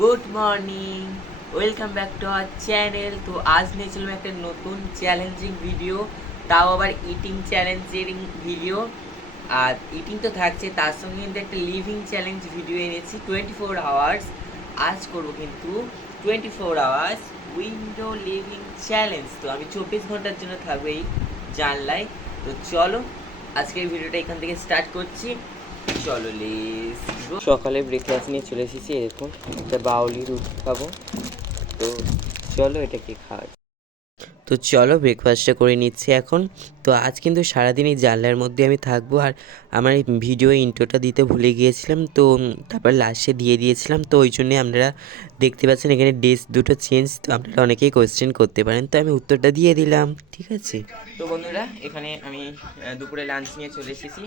Good morning, welcome back to our channel. তো আজ নিয়েছিলাম একটা নতুন চ্যালেঞ্জিং ভিডিও, তাও আবার ইটিং চ্যালেঞ্জের ভিডিও। আর ইটিং তো থাকছে, তার সঙ্গে কিন্তু একটা লিভিং চ্যালেঞ্জ ভিডিও এনেছি 24 আওয়ার্স। আজ করবো কিন্তু 24 আওয়ার্স উইন্ডো লিভিং চ্যালেঞ্জ। তো আমি 24 ঘন্টার জন্য থাকবো এই জানলায়। তো চলো আজকের ভিডিওটা এখান থেকে স্টার্ট করছি। চলো লেস সকালে ব্রেকফাস্ট নিয়ে চলে এসেছি। এরকম একটা বাউলি রুটি খাবো। তো চলো এটাকে খাওয়া। তো চলো ব্রেকফাস্টটা করে নিচ্ছি এখন। তো আজ কিন্তু সারাদিন এই জানলার মধ্যে আমি থাকবো। আর আমার এই ভিডিও ইন্ট্রোটা দিতে ভুলে গিয়েছিলাম, তো তারপর লাস্টে দিয়ে দিয়েছিলাম। তো ওই জন্যে আপনারা দেখতে পাচ্ছেন এখানে ডেস দুটো চেঞ্জ। তো আপনারা অনেকেই কোয়েশ্চেন করতে পারেন, তো আমি উত্তরটা দিয়ে দিলাম। ঠিক আছে। তো বন্ধুরা, এখানে আমি দুপুরে লাঞ্চ নিয়ে চলে এসেছি।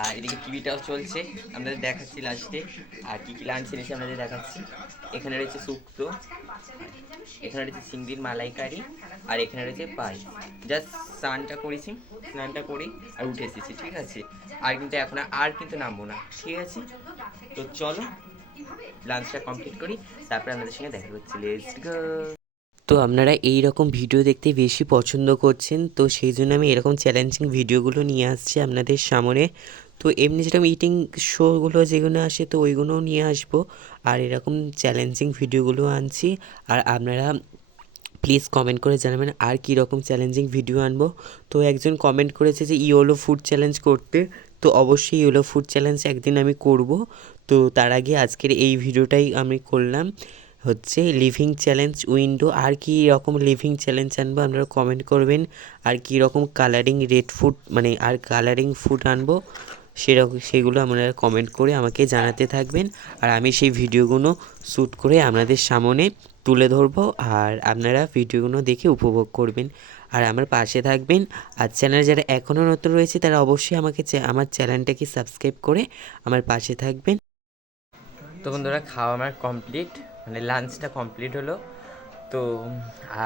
আর এদিকে টিভিটাও চলছে, আপনাদের দেখাচ্ছি লাস্টে আর কী কী লাঞ্চ এনেছি আপনাদের দেখাচ্ছি। এখানে রয়েছে শুক্তো, এখানে রয়েছে চিংড়ির মালাইকারি, আর এখানে রয়েছে পাই। জাস্ট স্নানটা করি আর উঠে এসেছি। ঠিক আছে, আর কিন্তু এখন আর কিন্তু নামবো না। ঠিক আছে, তো চলো লাঞ্চটা কমপ্লিট করি, তারপরে আপনাদের সঙ্গে দেখা করছি। Let's go. তো আপনারা এই রকম ভিডিও দেখতে বেশি পছন্দ করছেন, তো সেই জন্য আমি এরকম চ্যালেঞ্জিং ভিডিওগুলো নিয়ে আসছি আপনাদের সামনে। তো এমনি যেরকম ইটিং শোগুলো যেগুলো আসে, তো ওইগুলোও নিয়ে আসবো, আর এরকম চ্যালেঞ্জিং ভিডিওগুলো আনছি। আর আপনারা প্লিজ কমেন্ট করে জানাবেন আর কী রকম চ্যালেঞ্জিং ভিডিও আনবো। তো একজন কমেন্ট করেছে যে ইয়োলো ফুড চ্যালেঞ্জ করতে, তো অবশ্যই ইয়োলো ফুড চ্যালেঞ্জ একদিন আমি করব। তো তার আগে আজকের এই ভিডিওটাই আমি করলাম, হচ্ছে লিভিং চ্যালেঞ্জ উইন্ডো। আর কী রকম লিভিং চ্যালেঞ্জ আনবো আপনারা কমেন্ট করবেন। আর কী রকম কালারিং রেড ফুড মানে আর কালারিং ফুড আনবো সেরকম, সেগুলো আপনারা কমেন্ট করে আমাকে জানাতে থাকবেন। আর আমি সেই ভিডিওগুলো শ্যুট করে আপনাদের সামনে তুলে ধরবো, আর আপনারা ভিডিওগুলো দেখে উপভোগ করবেন আর আমার পাশে থাকবেন। আর চ্যানেলে যারা এখনও নতুন রয়েছে তারা অবশ্যই আমাকে আমার চ্যানেলটাকে সাবস্ক্রাইব করে আমার পাশে থাকবেন। তো বন্ধুরা, খাওয়া আমার কমপ্লিট, মানে লাঞ্চটা কমপ্লিট হলো। তো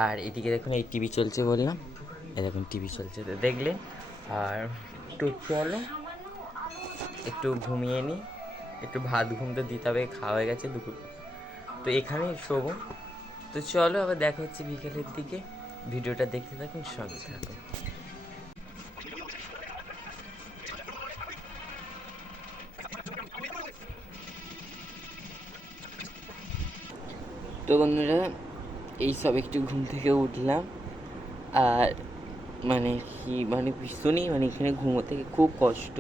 আর এদিকে দেখুন এই টিভি চলছে বললাম, এই দেখুন টিভি চলছে, তো দেখলেন। আর একটু চলো একটু ঘুমিয়ে নিই, একটু ভাত ঘুম তো দিতে হবে, খাওয়া হয়ে গেছে দুপুর। তো এখানেই শোবো। তো চলো আবার দেখা হচ্ছে বিকেলের দিকে। ভিডিওটা দেখতে থাকুন, সঙ্গে থাকুন। তো বন্ধুরা, এই সব একটু ঘুম থেকে উঠলাম। আর মানে কি মানে ভীষণই মানে এখানে ঘুমোতে খুব কষ্ট।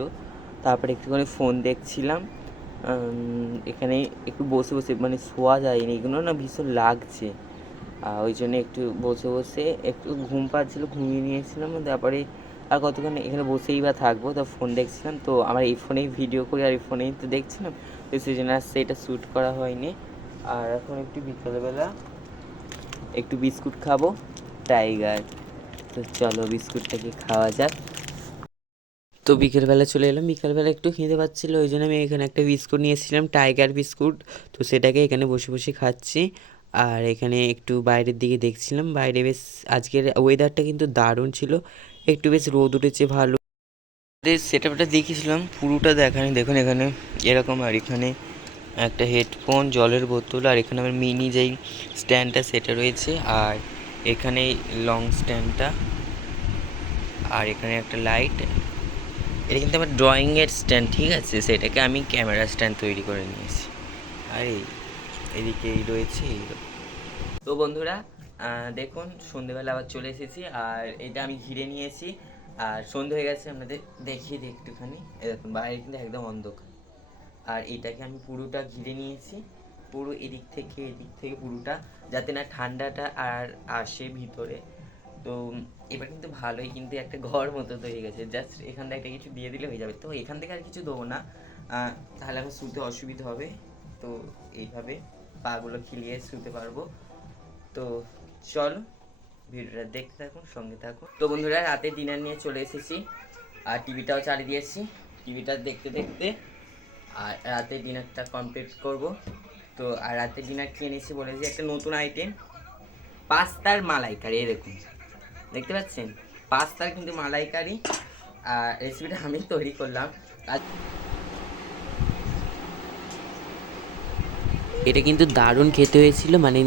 তারপরে একটুখানি ফোন দেখছিলাম। এখানে একটু বসে বসে মানে শোয়া যায়নি, এগুলো না ভীষণ লাগছে। ওই জন্য একটু বসে বসে একটু ঘুম পাচ্ছিলো, ঘুমিয়ে নিয়েছিলাম। তারপরে আর কতক্ষণ এখানে বসেই বা থাকবো, তো ফোন দেখছিলাম। তো আমার এই ফোনেই ভিডিও করি আর এই ফোনেই তো দেখছিলাম, তো সেই জন্য আসছে এটা শ্যুট করা হয়নি। আর এখন একটু বিকালবেলা একটু বিস্কুট খাবো, টাইগার। তো চলো বিস্কুটটাকে খাওয়া যাক। তো বিকেলবেলা চলে এলাম, বিকেলবেলা একটু খিদে পাচ্ছিলো, ওই জন্য আমি এখানে একটা বিস্কুট নিয়ে এসেছিলাম, টাইগার বিস্কুট। তো সেটাকে এখানে বসে বসে খাচ্ছি। আর এখানে একটু বাইরের দিকে দেখছিলাম, বাইরে বেশ আজকের ওয়েদারটা কিন্তু দারুণ ছিল, একটু বেশ রোদ উঠেছে ভালো। সেটআপটা দেখিয়েছিলাম, পুরোটা দেখানি। দেখুন এখানে এরকম, আর এখানে একটা হেডফোন, জলের বোতল, আর এখানে আমার মিনি যেই স্ট্যান্ডটা সেটা রয়েছে, আর এখানে লং স্ট্যান্ডটা, আর এখানে একটা লাইট। এটা কিন্তু আমার ড্রয়িংয়ের স্ট্যান্ড, ঠিক আছে, সেটাকে আমি ক্যামেরা স্ট্যান্ড তৈরি করে নিয়েছি। আর এদিকে এই রয়েছে এই। তো বন্ধুরা, দেখুন সন্ধেবেলা আবার চলে এসেছি, আর এটা আমি ঘিরে নিয়েছি। আর সন্ধে হয়ে গেছে, আপনাদের দেখিয়ে দিই একটুখানি। দেখুন বাইরে কিন্তু একদম অন্ধকার, আর এটাকে আমি পুরোটা ঘিরে নিয়েছি, পুরো এদিক থেকে পুরোটা, যাতে না ঠান্ডাটা আর আসে ভিতরে। তো এবার কিন্তু ভালোই কিন্তু একটা ঘর মতো তৈরি গেছে, জাস্ট এখান থেকে একটা কিছু দিয়ে দিলে হয়ে যাবে। তো এখান থেকে আর কিছু দেবো না, তাহলে আমার শুতে অসুবিধা হবে। তো এইভাবে পাগুলো খিলিয়ে শুতে পারবো। তো চলো ভিডিওটা দেখতে থাকুন, সঙ্গে থাকুন। তো বন্ধুরা, রাতে ডিনার নিয়ে চলে এসেছি, আর টিভিটাও চালিয়ে দিয়েছি। টিভিটা দেখতে দেখতে আর রাতে ডিনারটা কমপ্লিট করব। তো আর রাতে ডিনার খেয়ে নিয়েছি, বলেছি একটা নতুন আইটেম, পাস্তার মালাইকারি। এরকম দেখতে পাচ্ছেন, পাস্তার কিন্তু মালাইকারি। আর রেসিপিটা আমি তৈরি করলাম। আর এটা কিন্তু দারুণ খেতে হয়েছিল, মানে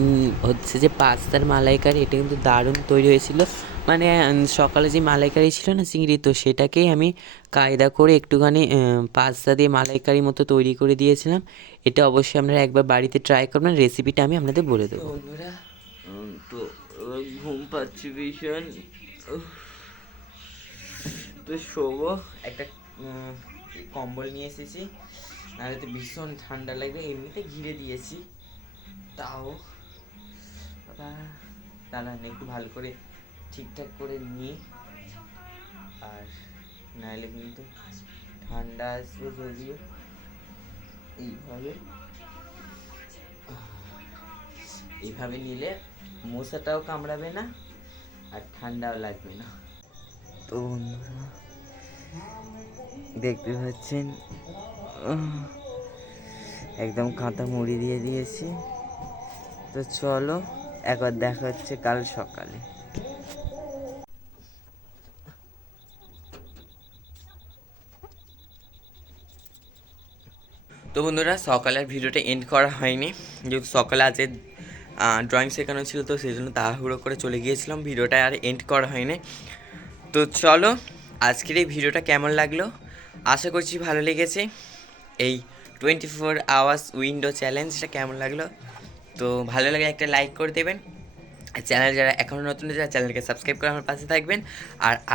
হচ্ছে যে পাস্তার মালাইকারি, এটা কিন্তু দারুণ তৈরি হয়েছিল। মানে সকালে যে মালাইকারি ছিল না চিংড়ি, তো সেটাকেই আমি কায়দা করে একটুখানি পাস্তা দিয়ে মালাইকারি মতো তৈরি করে দিয়েছিলাম। এটা অবশ্যই আপনারা একবার বাড়িতে ট্রাই করবেন, রেসিপিটা আমি আপনাদের বলে দেবো। বন্ধুরা তো ঘুম পাচ্ছি ভীষণ, তো শোবো। একটা কম্বল নিয়ে এসেছি, নাহলে তো ভীষণ ঠান্ডা লাগবে। এমনিতে ঘিরে দিয়েছি, তাও আবার দাঁড়ান একটু ভালো করে ঠিকঠাক করে নিই, আর নাহলে কিন্তু ঠান্ডা আসবে যদিও। এইভাবে এইভাবে নিলে মশাটাও কামড়াবে না আর ঠান্ডাও লাগবে না। তো বন্ধুরা দেখতে পাচ্ছেন একদম কাঁথা মুড়ি দিয়ে দিয়েছি। তো চলো একবার দেখা হচ্ছে কাল সকালে। তো বন্ধুরা সকালের ভিডিওটা এন্ড করা হয়নি, যেহেতু সকালে আজকে ড্রয়িং শেখানো ছিল, তো সেই জন্য তাড়াহুড়ো করে চলে গিয়েছিলাম, ভিডিওটা আর এন্ড করা হয়নি। তো চলো আজকের এই ভিডিওটা কেমন লাগলো, আশা করছি ভালো লেগেছে। এই 24 আওয়ার্স উইন্ডো চ্যালেঞ্জটা কেমন লাগলো, তো ভালো লাগে একটা লাইক করে দেবেন। চ্যানেল যারা এখনও নতুন, যারা চ্যানেলকে সাবস্ক্রাইব করে আমার পাশে থাকবেন।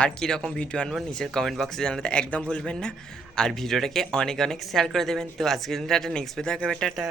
আর কী রকম ভিডিও আনবো নিচের কমেন্ট বক্সে জানাতে একদম ভুলবেন না। আর ভিডিওটাকে অনেক অনেক শেয়ার করে দেবেন। তো আজকের দিনটা নেক্সট ভিডিও দেখাবে, টাটা।